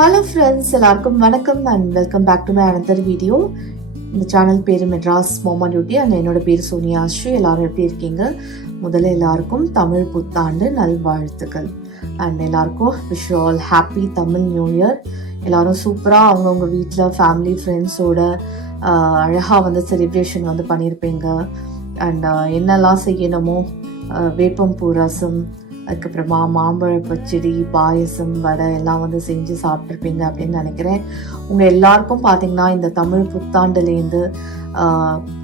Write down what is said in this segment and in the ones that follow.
Hello friends, எல்லாருக்கும் வணக்கம் and welcome back to my another video. இந்த சேனல் பேர் மெட்ராஸ் மாமா டியூட்டி அண்ட் என்னோட பேர் சோனியா ஸ்ரீ. எல்லாரும் எப்படி இருக்கீங்க? முதல்ல எல்லாருக்கும் தமிழ் புத்தாண்டு நல்வாழ்த்துக்கள் அண்ட் எல்லாருக்கும் wish all happy Tamil new year. எல்லாரும் சூப்பராக அவங்கவுங்க வீட்டில் ஃபேமிலி ஃப்ரெண்ட்ஸோட அழகாக வந்து செலிப்ரேஷன் வந்து பண்ணியிருப்பீங்க. அண்ட் என்னெல்லாம் செய்யணுமோ வேப்பம்பூ ரசம், அதுக்கப்புறமா மாம்பழ பச்சடி, பாயசம், வடை எல்லாம் வந்து செஞ்சு சாப்பிட்ருப்பீங்க அப்படின்னு நினைக்கிறேன். உங்கள் எல்லாருக்கும் பார்த்தீங்கன்னா இந்த தமிழ் புத்தாண்டுலேருந்து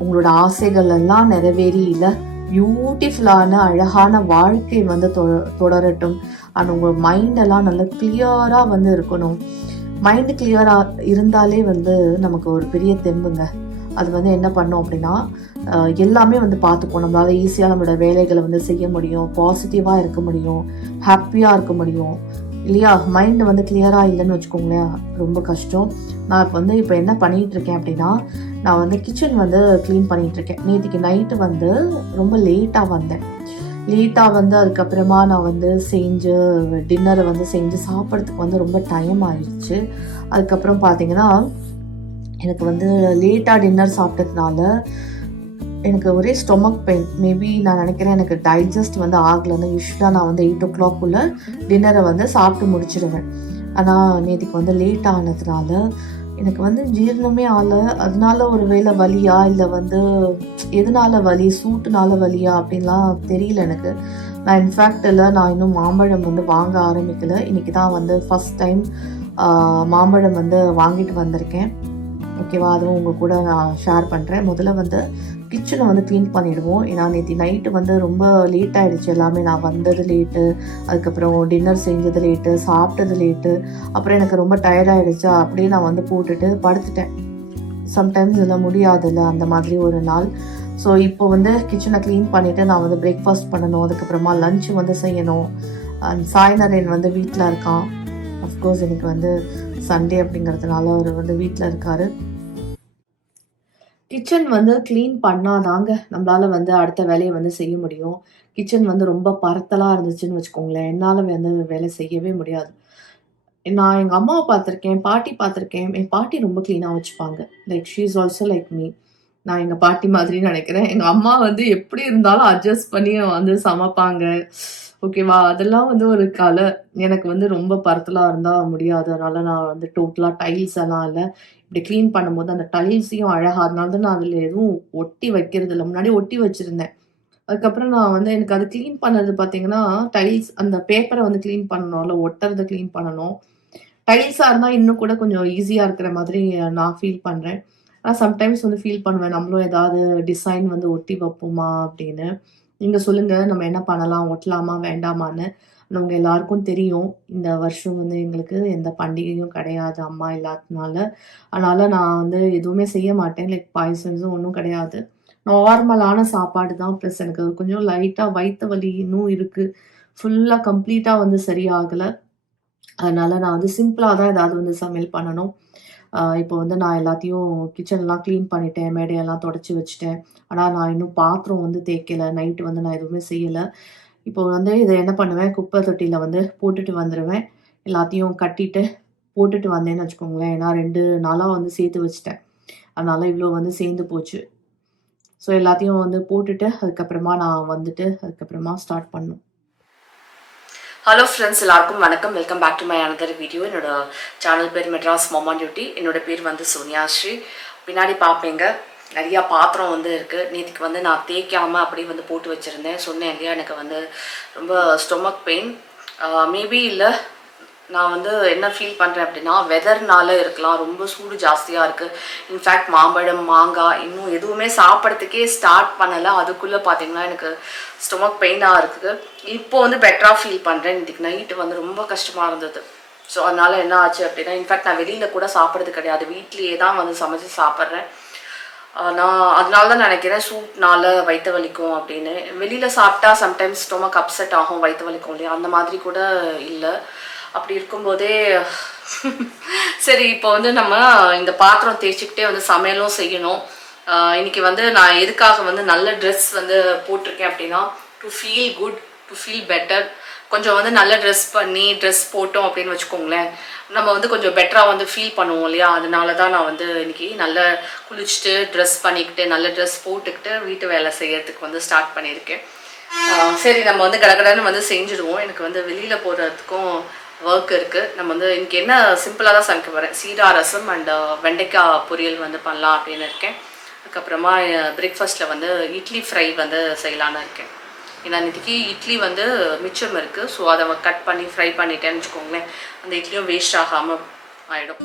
உங்களோட ஆசைகள் எல்லாம் நிறைவேறி இல்லை பியூட்டிஃபுல்லான அழகான வாழ்க்கை வந்து தொடரட்டும். அண்ட் உங்கள் மைண்டெல்லாம் நல்லா கிளியராக வந்து இருக்கணும். மைண்டு கிளியராக இருந்தாலே வந்து நமக்கு ஒரு பெரிய தெம்புங்க. அது வந்து என்ன பண்ணோம் அப்படின்னா எல்லாமே வந்து பார்த்துப்போம். நம்மளால் ஈஸியாக நம்மளோட வேலைகளை வந்து செய்ய முடியும், பாசிட்டிவாக இருக்க முடியும், ஹாப்பியாக இருக்க முடியும் இல்லையா? மைண்டு வந்து கிளியராக இல்லைன்னு வச்சுக்கோங்களேன், ரொம்ப கஷ்டம். நான் இப்போ என்ன பண்ணிகிட்டு இருக்கேன் அப்படின்னா, நான் வந்து கிச்சன் வந்து க்ளீன் பண்ணிகிட்ருக்கேன். நேற்றுக்கு நைட்டு வந்து ரொம்ப லேட்டாக வந்து அதுக்கப்புறமா நான் வந்து டின்னரை வந்து செஞ்சு சாப்பிட்றதுக்கு வந்து ரொம்ப டைம் ஆயிடுச்சு. அதுக்கப்புறம் பார்த்தீங்கன்னா எனக்கு வந்து லேட்டாக டின்னர் சாப்பிட்டதுனால எனக்கு ஒரே ஸ்டொமக் பெயின். மேபி நான் நினைக்கிறேன் எனக்கு டைஜஸ்ட் வந்து ஆகலைன்னு. யூஸ்வலாக நான் வந்து 8 o'clock டின்னரை வந்து சாப்பிட்டு முடிச்சிடுவேன். ஆனால் நேற்றுக்கு வந்து லேட் ஆனதுனால எனக்கு வந்து ஜீரணமே ஆகலை. அதனால ஒரு வேளை வலியா இல்லை வந்து எதனால வலி, சூட்டுனால வலியா அப்படின்லாம் தெரியல எனக்கு. நான் இன்ஃபேக்ட் நான் இன்னும் மாம்பழம் வந்து வாங்க ஆரம்பிக்கலை. இன்றைக்கி தான் வந்து ஃபஸ்ட் டைம் மாம்பழம் வந்து வாங்கிட்டு வந்திருக்கேன். ஓகேவா? அதுவும் உங்கள் கூட நான் ஷேர் பண்ணுறேன். முதல்ல வந்து கிச்சனை வந்து க்ளீன் பண்ணிவிடுவோம். ஏன்னா நேற்று நைட்டு வந்து ரொம்ப லேட் ஆகிடுச்சு. எல்லாமே நான் வந்தது லேட்டு, அதுக்கப்புறம் டின்னர் செஞ்சது லேட்டு, சாப்பிட்டது லேட்டு. அப்புறம் எனக்கு ரொம்ப டயர்டாகிடுச்சா, அப்படியே நான் வந்து போட்டுட்டு படுத்துட்டேன். சம்டைம்ஸ் இதெல்லாம் முடியாதுல்ல, அந்த மாதிரி ஒரு நாள். ஸோ இப்போ வந்து கிச்சனை க்ளீன் பண்ணிவிட்டு நான் வந்து பிரேக்ஃபாஸ்ட் பண்ணணும், அதுக்கப்புறமா லஞ்சு வந்து செய்யணும். அண்ட் சாய்நரேன் வந்து வீட்டில் இருக்கான். அஃப்கோர்ஸ் எனக்கு வந்து சண்டே அப்படிங்கிறதுனால அவர் வந்து வீட்டில் இருக்கார். கிச்சன் வந்து க்ளீன் பண்ணாதாங்க நம்மளால் வந்து அடுத்த வேலையை வந்து செய்ய முடியும். கிச்சன் வந்து ரொம்ப பரத்தலாக இருந்துச்சுன்னு வச்சுக்கோங்களேன், என்னால் வந்து வேலை செய்யவே முடியாது. நான் எங்கள் அம்மாவை பார்த்துருக்கேன், பாட்டி பார்த்துருக்கேன். என் பாட்டி ரொம்ப க்ளீனாக வச்சுப்பாங்க. Like she is also like me. நான் எங்கள் பாட்டி மாதிரி நினைக்கிறேன். எங்கள் அம்மா வந்து எப்படி இருந்தாலும் அட்ஜஸ்ட் பண்ணி வந்து சமைப்பாங்க. ஓகேவா? அதெல்லாம் வந்து ஒரு கலை. எனக்கு வந்து ரொம்ப பரத்தலாக இருந்தால் முடியாது. அதனால் நான் வந்து டோட்டலாக டைல்ஸ் எல்லாம் இல்லை, இப்படி க்ளீன் பண்ணும்போது அந்த டைல்ஸையும் அழகாக, அதனால தான் நான் அதில் எதுவும் ஒட்டி வைக்கிறது இல்லை. முன்னாடி ஒட்டி வச்சுருந்தேன். அதுக்கப்புறம் நான் வந்து எனக்கு அது க்ளீன் பண்ணுறது பார்த்தீங்கன்னா, டைல்ஸ் அந்த பேப்பரை வந்து க்ளீன் பண்ணணும்ல, ஒட்டுறதை க்ளீன் பண்ணணும். டைல்ஸாக இருந்தால் இன்னும் கூட கொஞ்சம் ஈஸியாக இருக்கிற மாதிரி நான் ஃபீல் பண்ணுறேன். ஆனால் சம்டைம்ஸ் வந்து ஃபீல் பண்ணுவேன், நம்மளும் ஏதாவது டிசைன் வந்து ஒட்டி வைப்போமா அப்படின்னு. நீங்கள் சொல்லுங்கள், நம்ம என்ன பண்ணலாம், ஒட்டலாமா வேண்டாமான்னு. அவங்க எல்லாருக்கும் தெரியும், இந்த வருஷம் வந்து எங்களுக்கு எந்த பண்டிகையும் கிடையாது அம்மா இல்லாததுனால. அதனால் நான் வந்து எதுவுமே செய்ய மாட்டேன். லைக் பாயசம் ஒன்றும் கிடையாது, நார்மலான சாப்பாடு தான். ப்ளஸ் எனக்கு கொஞ்சம் லைட்டாக வயிற்று வலி இன்னும் இருக்குது, ஃபுல்லாக கம்ப்ளீட்டாக வந்து சரியாகலை. அதனால் நான் வந்து சிம்பிளாக தான் ஏதாவது வந்து சமையல் பண்ணணும். இப்போ வந்து நான் எல்லாத்தையும் கிச்சன்லாம் க்ளீன் பண்ணிட்டேன், மேடையெல்லாம் தொடச்சி வச்சுட்டேன். ஆனால் நான் இன்னும் பாத்திரம் வந்து தேய்க்கலை. நைட்டு வந்து நான் எதுவுமே செய்யலை. இப்போ வந்து இதை என்ன பண்ணுவேன், குப்பை தொட்டியில் வந்து போட்டுட்டு வந்துடுவேன். எல்லாத்தையும் கட்டிட்டு போட்டுட்டு வந்தேன்னு வச்சுக்கோங்களேன். ஏன்னா 2 நாளாக வந்து சேர்த்து வச்சுட்டேன், அதனால் இவ்வளோ வந்து சேர்ந்து போச்சு. ஸோ எல்லாத்தையும் வந்து போட்டுட்டு அதுக்கப்புறமா நான் வந்துட்டு அதுக்கப்புறமா ஸ்டார்ட் பண்ணணும். ஹலோ ஃப்ரெண்ட்ஸ், எல்லாருக்கும் வணக்கம். Welcome back to my another video. என்னோட சேனல் பேர் மெட்ராஸ் மாமா டியூட்டி. என்னோட பேர் வந்து சோனியா ஸ்ரீ. பின்னாடி பார்ப்பீங்க நிறையா பாத்திரம் வந்து இருக்குது. நேற்றுக்கு வந்து நான் தேய்க்காமல் அப்படியே வந்து போட்டு வச்சுருந்தேன். சொன்னேன் இல்லையா, எனக்கு வந்து ரொம்ப ஸ்டொமக் பெயின். மேபி இல்லை, நான் வந்து என்ன ஃபீல் பண்ணுறேன் அப்படின்னா, வெதர்னால இருக்கலாம். ரொம்ப சூடு ஜாஸ்தியாக இருக்குது. இன்ஃபேக்ட் மாம்பழம், மாங்காய் இன்னும் எதுவுமே சாப்பிட்றதுக்கே ஸ்டார்ட் பண்ணலை, அதுக்குள்ளே பார்த்தீங்கன்னா எனக்கு ஸ்டொமக் பெயினாக இருக்குது. இப்போ வந்து பெட்டராக ஃபீல் பண்ணுறேன். இன்றைக்கி நைட்டு வந்து ரொம்ப கஷ்டமாக இருந்தது. ஸோ அதனால் என்ன ஆச்சு அப்படின்னா, இன்ஃபேக்ட் நான் வெளியில் கூட சாப்பிட்றது கிடையாது, வீட்லேயே தான் வந்து சமைச்சு சாப்பிட்றேன். நான் அதனால தான் நினைக்கிறேன் சூட்னால வயிற்று வலிக்கும் அப்படின்னு. வெளியில் சாப்பிட்டா சம்டைம்ஸ் ஸ்டொமக் அப்செட் ஆகும், வயிற்று வலிக்கும் இல்லையா, அந்த மாதிரி கூட இல்லை. அப்படி இருக்கும்போதே சரி, இப்போ வந்து நம்ம இந்த பாத்திரம் தேய்ச்சிக்கிட்டே வந்து சமையலும் செய்யணும். இன்றைக்கி வந்து நான் எதுக்காக வந்து நல்ல ட்ரெஸ் வந்து போட்டிருக்கேன் அப்படின்னா, to feel good, to feel better. கொஞ்சம் வந்து நல்ல ட்ரெஸ் போட்டோம் அப்படின்னு வச்சுக்கோங்களேன், நம்ம வந்து கொஞ்சம் பெட்டராக வந்து ஃபீல் பண்ணுவோம் இல்லையா? அதனால தான் நான் வந்து இன்னைக்கு நல்லா குளிச்சுட்டு ட்ரெஸ் பண்ணிக்கிட்டு நல்ல ட்ரெஸ் போட்டுக்கிட்டு வீட்டு வேலை செய்யறதுக்கு வந்து ஸ்டார்ட் பண்ணியிருக்கேன். சரி, நம்ம வந்து கடகடன்னு வந்து செஞ்சுடுவோம். எனக்கு வந்து வெளியில் போகிறதுக்கும் ஒர்க் இருக்குது. நம்ம வந்து இன்னைக்கு என்ன சிம்பிளாக தான் சமைக்க போகிறேன். சீரா ரசம் அண்ட் வெண்டைக்காய் பொரியல் வந்து பண்ணலாம் அப்படின்னு இருக்கேன். அதுக்கப்புறமா பிரேக்ஃபாஸ்ட்டில் வந்து இட்லி ஃப்ரை வந்து செய்யலான்னு இருக்கேன். ஏன்னா இன்றைக்கி இட்லி வந்து மிச்சம் இருக்குது. ஸோ அதை கட் பண்ணி ஃப்ரை பண்ணிட்டேன்னு வச்சுக்கோங்களேன், அந்த இட்லியும் வேஸ்ட் ஆகாமல் ஆகிடும்.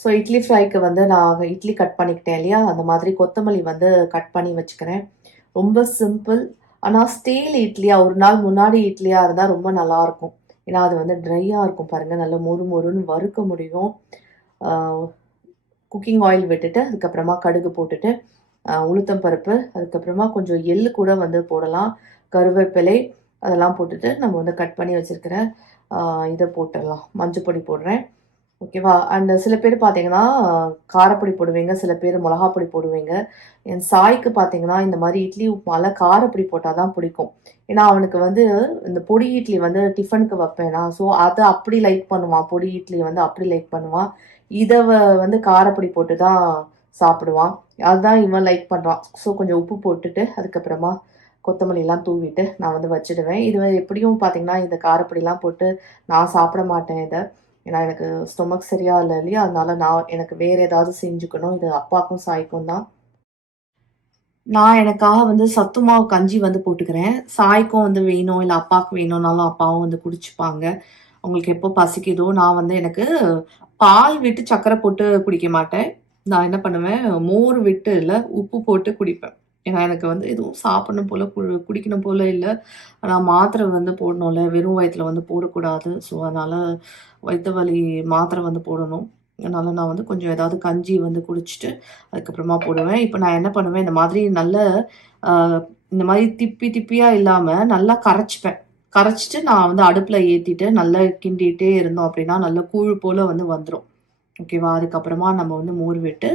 ஸோ இட்லி ஃப்ரைக்கு வந்து நான் இட்லி கட் பண்ணிக்கிட்டேன் இல்லையா, அந்த மாதிரி கொத்தமல்லி வந்து கட் பண்ணி வச்சுக்கிறேன். ரொம்ப சிம்பிள். ஆனால் ஸ்டீல் இட்லியாக ஒரு நாள் முன்னாடி இட்லியாக இருந்தால் ரொம்ப நல்லாயிருக்கும். ஏன்னா அது வந்து ட்ரையாக இருக்கும் பாருங்கள், நல்லா மொறு மொறுன்னு வறுக்க முடியும். குக்கிங் ஆயில் விட்டுட்டு அதுக்கப்புறமா கடுகு போட்டுட்டு உளுத்தம் பருப்பு, அதுக்கப்புறமா கொஞ்சம் எள்ளு கூட வந்து போடலாம், கருவேப்பிலை அதெல்லாம் போட்டுட்டு நம்ம வந்து கட் பண்ணி வச்சுருக்கிற இதை போட்டுடலாம். மஞ்சள் பொடி போடுறேன், ஓகேவா? அண்ட் சில பேர் பார்த்தீங்கன்னா காரப்பொடி போடுவீங்க, சில பேர் மிளகா பொடி போடுவீங்க. என் சாய்க்கு பார்த்தீங்கன்னா இந்த மாதிரி இட்லி உப்புமால காரப்பொடி போட்டால் தான் பிடிக்கும். ஏன்னா அவனுக்கு வந்து இந்த பொடி இட்லி வந்து டிஃபனுக்கு வைப்பேனா, ஸோ அதை அப்படி லைக் பண்ணுவான். பொடி இட்லி வந்து அப்படி லைக் பண்ணுவான். இதை வந்து காரப்பொடி போட்டு தான் சாப்பிடுவான். அதுதான் இவன் லைக் பண்ணுறான். ஸோ கொஞ்சம் உப்பு போட்டுட்டு அதுக்கப்புறமா கொத்தமல்லிலாம் தூவிட்டு நான் வந்து வச்சுடுவேன். இது எப்படியும் பார்த்தீங்கன்னா இந்த காரப்பொடிலாம் போட்டு நான் சாப்பிட மாட்டேன் இதை. ஏன்னா எனக்கு ஸ்டொமக் சரியா இல்லை இல்லையா, அதனால எனக்கு வேறு ஏதாவது செஞ்சுக்கணும். இது அப்பாவுக்கும் சாய்க்கும் தான். நான் எனக்காக வந்து சத்து மாவு கஞ்சி வந்து போட்டுக்கிறேன். சாய்க்கும் வந்து வேணும், இல்லை அப்பாவுக்கு வேணும்னாலும் அப்பாவும் வந்து குடிச்சுப்பாங்க. அவங்களுக்கு எப்போ பசிக்குதோ. நான் வந்து எனக்கு பால் விட்டு சர்க்கரை போட்டு குடிக்க மாட்டேன். நான் என்ன பண்ணுவேன், மோர் விட்டு இல்லை உப்பு போட்டு குடிப்பேன். ஏன்னா எனக்கு வந்து எதுவும் சாப்பிடணும் போல் குடிக்கணும் போல் இல்லை. ஆனால் மாத்திரை வந்து போடணும்ல, வெறும் வயிற்றில் வந்து போடக்கூடாது. ஸோ அதனால் வயிற்று வலி மாத்திரை வந்து போடணும். அதனால் நான் வந்து கொஞ்சம் ஏதாவது கஞ்சி வந்து குடிச்சிட்டு அதுக்கப்புறமா போடுவேன். இப்போ நான் என்ன பண்ணுவேன், இந்த மாதிரி நல்ல இந்த மாதிரி திப்பி திப்பியாக இல்லாமல் நல்லா கரைச்சிப்பேன். கரைச்சிட்டு நான் வந்து அடுப்பில் ஏற்றிட்டு நல்லா கிண்டிகிட்டே இருந்தோம் அப்படின்னா நல்ல கூழ் போல் வந்து வந்துடும், ஓகேவா? அதுக்கப்புறமா நம்ம வந்து மோர் விட்டு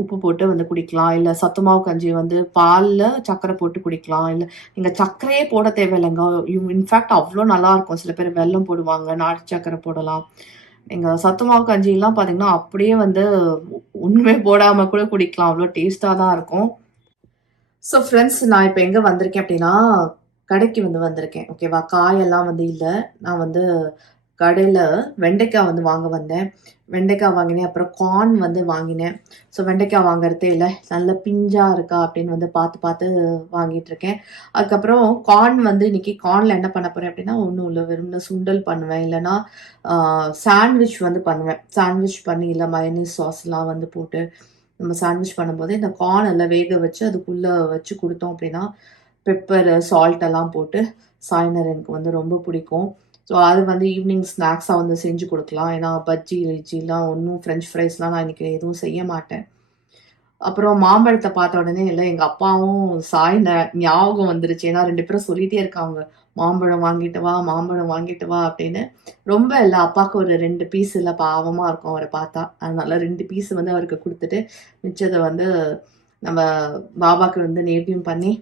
உப்பு போட்டு வந்து குடிக்கலாம். இல்லை சத்து மாவு கஞ்சி வந்து பாலில் சர்க்கரை போட்டு குடிக்கலாம். இல்லை நீங்கள் சர்க்கரையே போட தேவையில்லைங்க, இன்ஃபேக்ட் அவ்வளோ நல்லாயிருக்கும். சில பேர் வெல்லம் போடுவாங்க, நாட்டு சர்க்கரை போடலாம். நீங்கள் சத்து மாவு கஞ்சிலாம் பார்த்தீங்கன்னா அப்படியே வந்து ஒன்றுமே போடாமல் கூட குடிக்கலாம், அவ்வளோ டேஸ்ட்டாக தான் இருக்கும். ஸோ ஃப்ரெண்ட்ஸ், நான் இப்போ எங்கே வந்திருக்கேன் அப்படின்னா கடைக்கு வந்து வந்திருக்கேன், ஓகேவா? காயெல்லாம் வந்து இல்லை. நான் வந்து கடையில் வெண்டைக்காய் வந்து வாங்க வந்தேன். வெண்டைக்காய் வாங்கினேன், அப்புறம் கார்ன் வந்து வாங்கினேன். ஸோ வெண்டைக்காய் வாங்குறதே இல்லை, நல்ல பிஞ்சாக இருக்கா அப்படின்னு வந்து பார்த்து பார்த்து வாங்கிட்டு இருக்கேன். அதுக்கப்புறம் கார்ன் வந்து இன்னைக்கு கார்னில் என்ன பண்ண போகிறேன் அப்படின்னா, ஒன்றும் இல்லை, வெறும் சுண்டல் பண்ணுவேன், இல்லைன்னா சாண்ட்விச் வந்து பண்ணுவேன். சாண்ட்விச் பண்ணி இல்லை மயோனீஸ் சாஸ்லாம் வந்து போட்டு நம்ம சாண்ட்விச் பண்ணும்போது இந்த கார்ன் எல்லாம் வேக வச்சு அதுக்குள்ளே வச்சு கொடுத்தோம் அப்படின்னா பெப்பர் சால்ட் எல்லாம் போட்டு சாய்னர் எனக்கு வந்து ரொம்ப பிடிக்கும். ஸோ அது வந்து ஈவினிங் ஸ்நாக்ஸாக வந்து செஞ்சு கொடுக்கலாம். ஏன்னா பஜ்ஜி லிஜ்ஜிலாம் ஒன்றும் ஃப்ரெஞ்ச் ஃப்ரைஸ்லாம் நான் இன்றைக்கி எதுவும் செய்ய மாட்டேன். அப்புறம் மாம்பழத்தை பார்த்த உடனே இல்லை, எங்கள் அப்பாவும் ஞாபகம் வந்துருச்சு. ஏன்னா 2 பேரும் சொல்லிகிட்டே இருக்காங்க, மாம்பழம் வாங்கிட்டு வா, மாம்பழம் வாங்கிட்டு வா அப்படின்னு. ரொம்ப இல்லை, அப்பாவுக்கு ஒரு 2 பீஸ் இல்லை, பாவமாக இருக்கும் அவரை பார்த்தா. அதனால 2 பீஸ் வந்து அவருக்கு கொடுத்துட்டு மிச்சத்தை வந்து நம்ம பாபாவுக்கு வந்து நேவியம் பண்ணி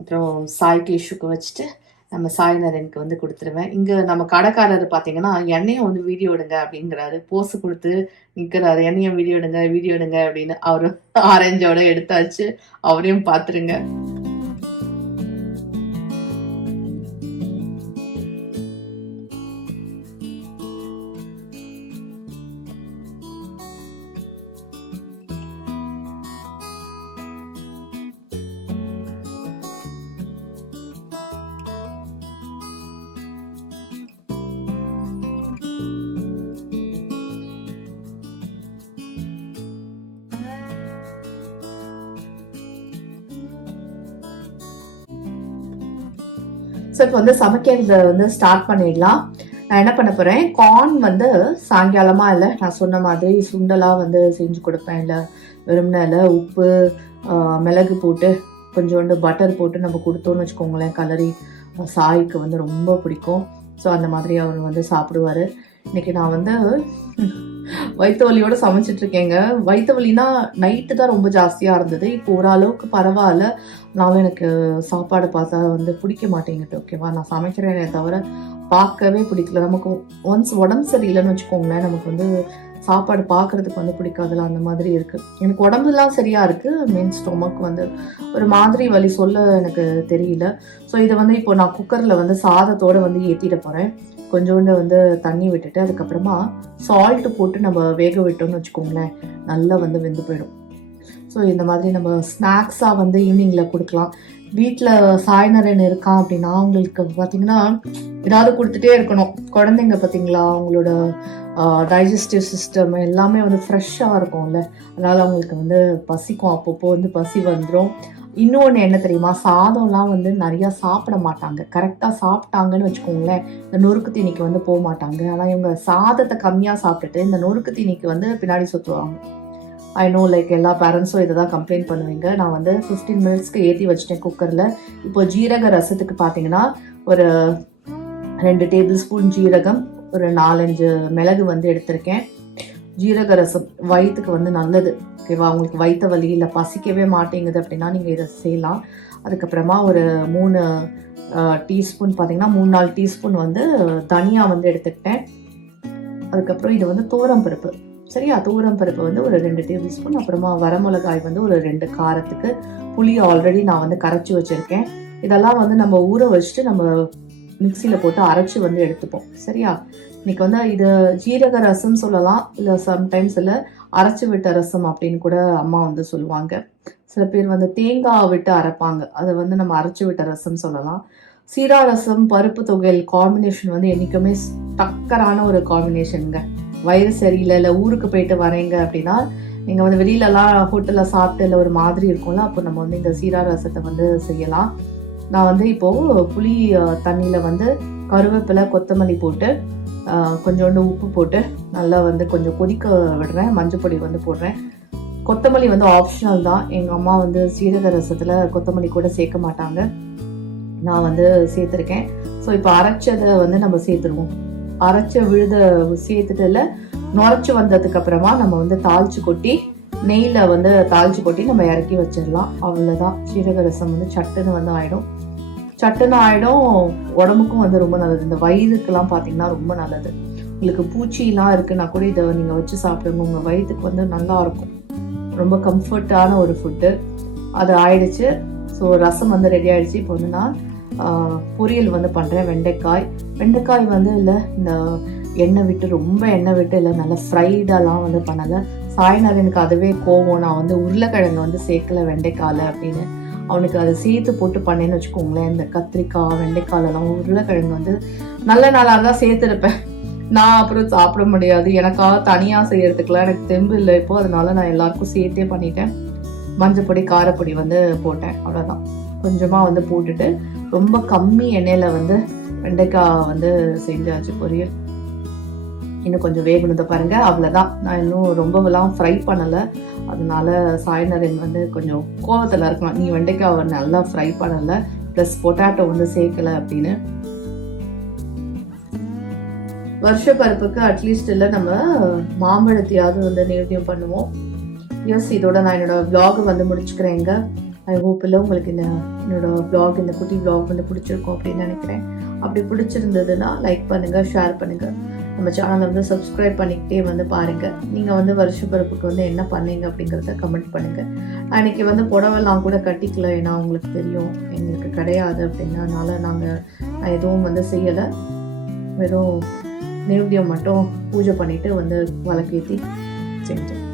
அப்புறம் சாய் கேஷுக்கு வச்சுட்டு நம்ம சாய்நரனுக்கு வந்து கொடுத்துருவேன். இங்கே நம்ம கடைக்காரர் பார்த்தீங்கன்னா எண்ணெயை வந்து வீடியோ எடுங்க அப்படிங்கிறாரு, போஸ் கொடுத்து நிற்கிறாரு, எண்ணெயை வீடியோ எடுங்க அப்படின்னு. அவரு ஆரஞ்சோட எடுத்தாச்சு, அவரையும் பார்த்துருங்க. ஸோ இப்போ வந்து சமைக்கிறத வந்து ஸ்டார்ட் பண்ணிடலாம். நான் என்ன பண்ண போகிறேன், கார்ன் வந்து சாயங்காலமாக இல்லை நான் சொன்ன மாதிரி சுண்டலாக வந்து செஞ்சு கொடுப்பேன். இல்லை வெறும்னா இல்லை உப்பு மிளகு போட்டு கொஞ்சோண்டு பட்டர் போட்டு நம்ம கொடுத்தோன்னு வச்சுக்கோங்களேன், கலரி சாய்க்கு வந்து ரொம்ப பிடிக்கும். ஸோ அந்த மாதிரி அவர் வந்து சாப்பிடுவார். இன்றைக்கி நான் வந்து வயிற்று வலியோடு சமைச்சிட்ருக்கேங்க. வயிற்று வலினா நைட்டு தான் ரொம்ப ஜாஸ்தியாக இருந்தது. இப்போ ஓரளவுக்கு பரவாயில்ல. நானும் எனக்கு சாப்பாடு பார்த்தா வந்து பிடிக்க மாட்டேங்குது. ஓகேவா, நான் சமைக்கிறேனே தவிர பார்க்கவே பிடிக்கல. நமக்கு ஒன்ஸ் உடம்பு சரியில்லைன்னு வச்சுக்கோங்களேன், நமக்கு வந்து சாப்பாடு பார்க்குறதுக்கு வந்து பிடிக்காதுல, அந்த மாதிரி இருக்குது. எனக்கு உடம்புலாம் சரியாக இருக்குது, மீன் ஸ்டொமக் வந்து ஒரு மாதிரி வலி சொல்ல எனக்கு தெரியல. ஸோ இதை வந்து இப்போ நான் குக்கரில் வந்து சாதத்தோடு வந்து ஏற்றிட போகிறேன். கொஞ்சோண்டு வந்து தண்ணி விட்டுட்டு அதுக்கப்புறமா சால்ட்டு போட்டு நம்ம வேக விட்டோம்னு வச்சுக்கோங்களேன், நல்லா வந்து வெந்து போயிடும். ஸோ இந்த மாதிரி நம்ம ஸ்நாக்ஸாக வந்து ஈவினிங்கில் கொடுக்கலாம். வீட்டில் சாய்நரன் இருக்கான் அப்படின்னா அவங்களுக்கு பார்த்திங்கன்னா ஏதாவது கொடுத்துட்டே இருக்கணும். குழந்தைங்க பார்த்திங்களா, அவங்களோட டைஜஸ்டிவ் சிஸ்டம் எல்லாமே வந்து ஃப்ரெஷ்ஷாக இருக்கும்ல, அதனால் அவங்களுக்கு வந்து பசிக்கும், அப்பப்போ வந்து பசி வந்துடும். இன்னொன்று என்ன தெரியுமா, சாதம்லாம் வந்து நிறையா சாப்பிட மாட்டாங்க. கரெக்டாக சாப்பிட்டாங்கன்னு வச்சுக்கோங்களேன், இந்த நொறுக்கு தீனிக்கு வந்து போக மாட்டாங்க. ஆனால் இவங்க சாதத்தை கம்மியாக சாப்பிட்டுட்டு இந்த நொறுக்கு தீனிக்கு வந்து பின்னாடி சுற்றுவாங்க. ஐ நோ, லைக் எல்லா பேரண்ட்ஸும் இதை தான் கம்ப்ளைண்ட் பண்ணுவீங்க. நான் வந்து 15 மினிட்ஸ்க்கு ஏற்றி வச்சிட்டேன் குக்கரில். இப்போ ஜீரக ரசத்துக்கு பார்த்தீங்கன்னா ஒரு 2 டேபிள் ஸ்பூன் ஜீரகம், ஒரு 4-5 மிளகு வந்து எடுத்திருக்கேன். ஜீரக ரசம் வயிற்றுக்கு வந்து நல்லது. ஓகேவா, உங்களுக்கு வயிற்று வலி இல்லை பசிக்கவே மாட்டேங்குது அப்படின்னா நீங்கள் இதை செய்யலாம். அதுக்கப்புறமா ஒரு 3 டீஸ்பூன் பார்த்தீங்கன்னா 3-4 டீஸ்பூன் வந்து தனியா வந்து எடுத்துக்கிட்டேன். அதுக்கப்புறம் இது வந்து துவரம் பருப்பு, சரியா, துவரம் பருப்பு வந்து ஒரு 2 டேபிள் ஸ்பூன். அப்புறமா வரமிளகாய் வந்து ஒரு 2 காரத்துக்கு. புளி ஆல்ரெடி நான் வந்து கரைச்சி வச்சுருக்கேன். இதெல்லாம் வந்து நம்ம ஊற வச்சுட்டு நம்ம மிக்சியில் போட்டு அரைச்சி வந்து எடுத்துப்போம். சரியா, இன்னைக்கு வந்து இது ஜீரக ரசம் சொல்லலாம், இல்லை சம்டைம்ஸ் இல்லை அரைச்சி விட்ட ரசம் அப்படின்னு கூட அம்மா வந்து சொல்லுவாங்க. சில பேர் வந்து தேங்காய் விட்டு அரைப்பாங்க, அதை வந்து நம்ம அரைச்சி விட்ட ரசம் சொல்லலாம். சீரா ரசம் பருப்பு தொகையல் காம்பினேஷன் வந்து என்றைக்குமே டக்கரான ஒரு காம்பினேஷனுங்க. வயிறு சரியில்லை இல்லை ஊருக்கு போயிட்டு வரீங்க அப்படின்னா நீங்கள் வந்து வெளியிலலாம் ஹோட்டலில் சாப்பிட்டு இல்லை ஒரு மாதிரி இருக்கும்ல, அப்போ நம்ம வந்து இந்த சீரா ரசத்தை வந்து செய்யலாம். நான் வந்து இப்போது புளி தண்ணியில் வந்து கருவேப்பிலை கொத்தமல்லி போட்டு கொஞ்சோண்டு உப்பு போட்டு நல்லா வந்து கொஞ்சம் கொதிக்க விடுறேன். மஞ்சள் பொடி வந்து போடுறேன். கொத்தமல்லி வந்து ஆப்ஷனல் தான். எங்கள் அம்மா வந்து சீரக ரசத்தில் கொத்தமல்லி கூட சேர்க்க மாட்டாங்க, நான் வந்து சேர்த்துருக்கேன். ஸோ இப்போ அரைச்சதை வந்து நம்ம சேர்த்துருவோம். அரைச்ச விழுத சேர்த்துட்டு இல்லை நுரைச்சி வந்ததுக்கு அப்புறமா நம்ம வந்து தாளிச்சு கொட்டி நெய்யில் வந்து தாளிச்சு கொட்டி நம்ம இறக்கி வச்சிடலாம். அவ்வளோதான். சீரக ரசம் வந்து சட்டுன்னு வந்து ஆகிடும். உடம்புக்கும் வந்து ரொம்ப நல்லது. இந்த வயிறுக்கெல்லாம் பார்த்தீங்கன்னா ரொம்ப நல்லது. உங்களுக்கு பூச்சிலாம் இருக்குன்னா கூட இதை நீங்கள் வச்சு சாப்பிடுங்க, உங்கள் வயிற்றுக்கு வந்து நல்லா இருக்கும். ரொம்ப கம்ஃபர்டான ஒரு ஃபுட்டு. அது ஆயிடுச்சு. ஸோ ரசம் வந்து ரெடி ஆயிடுச்சு. இப்போ வந்து நான் பொரியல் வந்து பண்ணுறேன். வெண்டைக்காய் வந்து இல்லை இந்த எண்ணெய் விட்டு ரொம்ப எண்ணெய் விட்டு இல்லை நல்லா ஃப்ரைடெல்லாம் வந்து பண்ணலை. சாய்நாதனுக்கு அதுவே கோவம், நான் வந்து உருளைக்கிழங்கு வந்து சேர்க்கல வெண்டைக்காயில் அப்படின்னு. அவனுக்கு அதை சேர்த்து போட்டு பண்ணேன்னு வச்சுக்கோங்களேன், இந்த கத்திரிக்காய் வெண்டைக்காயெல்லாம் உருளைக்கிழங்கு வந்து நல்ல நாளாக தான் சேர்த்துருப்பேன். நான் அப்புறம் சாப்பிட முடியாது, எனக்காக தனியாக செய்யறதுக்குலாம் எனக்கு தெம்பு இல்லை இப்போ. அதனால நான் எல்லாருக்கும் சேர்த்தே பண்ணிட்டேன். மஞ்சப்பொடி காரப்பொடி வந்து போட்டேன், அவ்வளோதான். கொஞ்சமாக வந்து போட்டுட்டு ரொம்ப கம்மி எண்ணெயில் வந்து வெண்டைக்காய் வந்து செஞ்சாச்சு பொரியல். இன்னும் கொஞ்சம் வேகணுதை பாருங்க, அவ்வளோதான். நான் இன்னும் ரொம்பவெல்லாம் ஃப்ரை பண்ணலை. அதனால சாய்நரன் வந்து கொஞ்சம் கோவத்தில் இருக்கலாம், நீ வெண்டைக்காய் நல்லா ஃப்ரை பண்ணலை ப்ளஸ் பொட்டாட்டோ வந்து சேர்க்கலை அப்படின்னு. வருஷ பருப்புக்கு அட்லீஸ்ட் இல்லை நம்ம மாம்பழத்தையாவது வந்து நிர்ணயம் பண்ணுவோம். எஸ், இதோட நான் என்னோட vlog வந்து முடிச்சுக்கிறேங்க. ஐ ஹோப் இல்லை உங்களுக்கு என்னோட vlog, இந்த குட்டி vlog வந்து பிடிச்சிருக்கும் அப்படின்னு நினைக்கிறேன். அப்படி பிடிச்சிருந்ததுன்னா லைக் பண்ணுங்கள், ஷேர் பண்ணுங்கள். நம்ம சேனலை வந்து சப்ஸ்கிரைப் பண்ணிக்கிட்டே வந்து பாருங்கள். நீங்கள் வந்து வருஷ பருப்புக்கு வந்து என்ன பண்ணீங்க அப்படிங்கிறத கமெண்ட் பண்ணுங்கள். அன்றைக்கி வந்து புடவெல்லாம் கூட கட்டிக்கல, ஏன்னா உங்களுக்கு தெரியும் எங்களுக்கு கிடையாது அப்படின்னு. அதனால் நான் எதுவும் வந்து செய்யலை, வெறும் நைவேத்தியம் மட்டும் பூஜை பண்ணிவிட்டு வந்து விளக்கேற்றி செஞ்சேன்.